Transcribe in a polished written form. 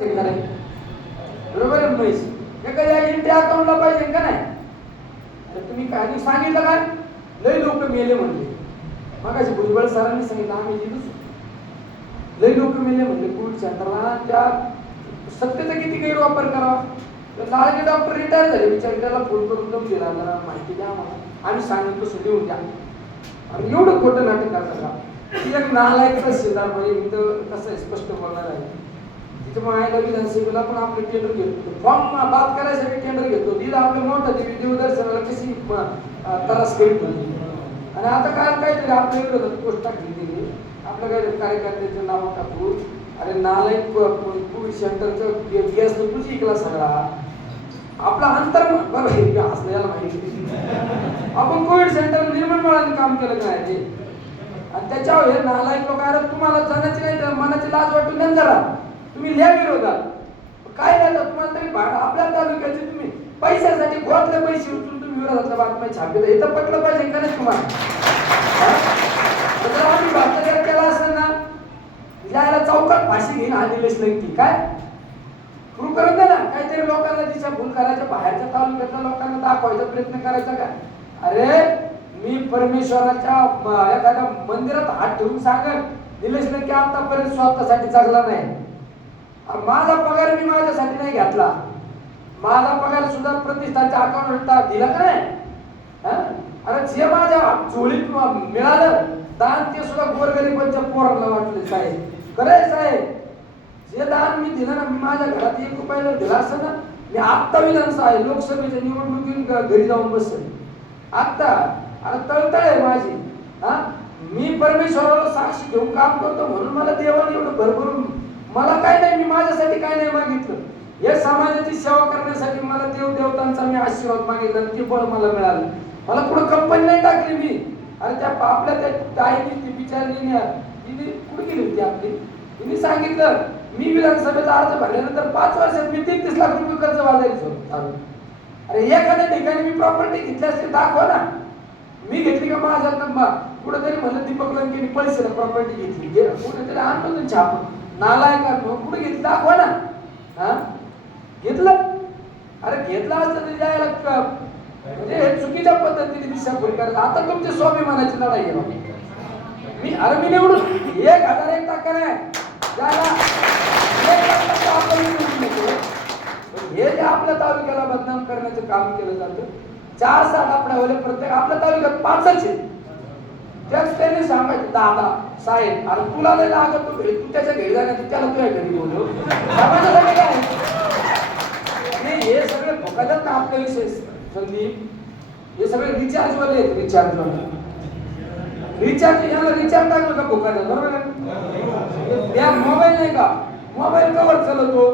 बरोबर आहे महेश. एखाद्या इंडिया अकाउंटला पाहिजे का नाही? तर तुम्ही काय सांगितलं काय? लय लोक मेले म्हणले. मगाशी भुजबळ सरांनी सांगितलं, आम्ही दिलंच लय लोक मेले म्हणले कोविड सेंटरला. त्या सत्तेचा किती गैरवापर करावा. लालगे डॉक्टर रिटायर झाले विचार, त्याला फोन करून गमती जरा माहिती द्या आम्हाला, आम्ही सांगितलं तसं देऊन द्या. आणि एवढं खोटं नाटक करतात का? ती एक नालायक तहसीलदार म्हणजे मी तर कसं स्पष्ट बोलणार आहे. त्याच्यामुळे आयला विधानसभेला पण आपलं टेंडर घेतो, फॉर्म बात करायसाठी टेंडर घेतो. दिलं आपलं मोठं देवदर्शनाला कशी त्रास करीत होती. आणि आता काहीतरी आपल्या विरोधात पोस्ट टाकली गेली, आपलं काहीतरी कार्यकर्त्याचं नाव टाकून, अरे नालायक कोविड सेंटरचं गॅस तर तुझी इकला सगळा. आपला अंतर बरं असल्याला माहिती आपण कोविड सेंटर निर्माण काम केलं काय ते. आणि त्याच्यावर हे नालायक लोक, अरे तुम्हाला जाण्याची नाही तर मनाची लाज वाटून द्या जरा. तुम्ही लिहा विरोधात काय लिहायचं तुम्हाला तरी आपल्या तालुक्याचे तुम्ही पैशासाठी गोतले पैसे उचलून तुम्ही विरोधातल्या बातम्या छापले. हे तर पटलं पाहिजे का नाही तुम्हाला? आम्ही भ्रष्टाचार केला असेल ना, यायला चौकात फाशी घेईन आलेलेच नाही की काय सुरू करत ना. काहीतरी लोकांना दिशाभूल करायच्या, बाहेरच्या तालुक्यातल्या लोकांना दाखवायचा प्रयत्न करायचा का? अरे मी परमेश्वराच्या एखाद्या मंदिरात हात ठेवून सांगेन, निलेश लंके आतापर्यंत स्वतःसाठी जगला नाही. माझा पगार मी माझ्यासाठी नाही घेतला. माझा पगार सुद्धा प्रतिष्ठानच्या अकाउंट दिला का नाही? अरे जे माझ्या चोळीत मिळालं दान ते सुद्धा गोरगरीबांच्या पोरांना वाटले. साहेब खरंय साहेब, जे दान मी दिलं ना, मी माझ्या घरात 1 रुपयाला दिला असं ना, मी आत्ता विधानसभा आहे लोकसभेच्या निवडणुकीत घरी जाऊन बसेल आत्ता. अरे तळतळ आहे माझी. मी परमेश्वराला साक्षी घेऊन काम करतो म्हणून मला देवाने एवढं भरभरून. मला काय नाही, मी माझ्यासाठी काय नाही मागितलं. हे समाजाची सेवा करण्यासाठी मला देवदेवतांचा मी आशीर्वाद मागितला, ते फळ मला मिळालं. मला कुठं कंपनी नाही टाकली मी. आणि त्या आपल्या त्या आईने ती बिचारीने तिने कुठे गेली होती आपली, तिने सांगितलं मी विधानसभेचा अर्ज भरल्यानंतर 5 वर्षात मी 33 लाख रुपये कर्ज वाजायचं. अरे एखाद्या ठिकाणी मी प्रॉपर्टी घेतली असते दाखवा ना. मी घेतली का माझ्या कुठेतरी म्हणलं दीपक लंकेने पैसे प्रॉपर्टी घेतली, कुठेतरी आणलं छाप नालायक कुठे घेतली दाखवा ना. घेतलं? अरे घेतलं असतं तरी जायला म्हणजे हे चुकीच्या पद्धतीने दिशाभूल करायला. आता तुमच्या स्वाभिमानाची लढाई आहे. मी निवडून 1001 टक्का नाही त्याला 1 टक्का आपण निवडून येतो. हे जे आपल्या तालुक्याला बदनाम करण्याचं काम केलं जातं. 4 साल आपल्यावर प्रत्येक आपल्या तालुक्यात 5च आहे. त्याच त्यांनी सांगायचं दादा साहेब, अरे तुला नाही लागत तू त्याच्या घरी जाण्याचं त्याला तुझ्या घरी बोलव. समाजासाठी काय हे सगळे भोकातात ना आपल्या विषय संदीप. हे सगळे रिचार्ज वाले आहेत. रिचार्ज याला रिचार्ज टाकलं का भोकातात, बरोबर आहे? मोबाईल नाही का, मोबाईल कवर चालवतो.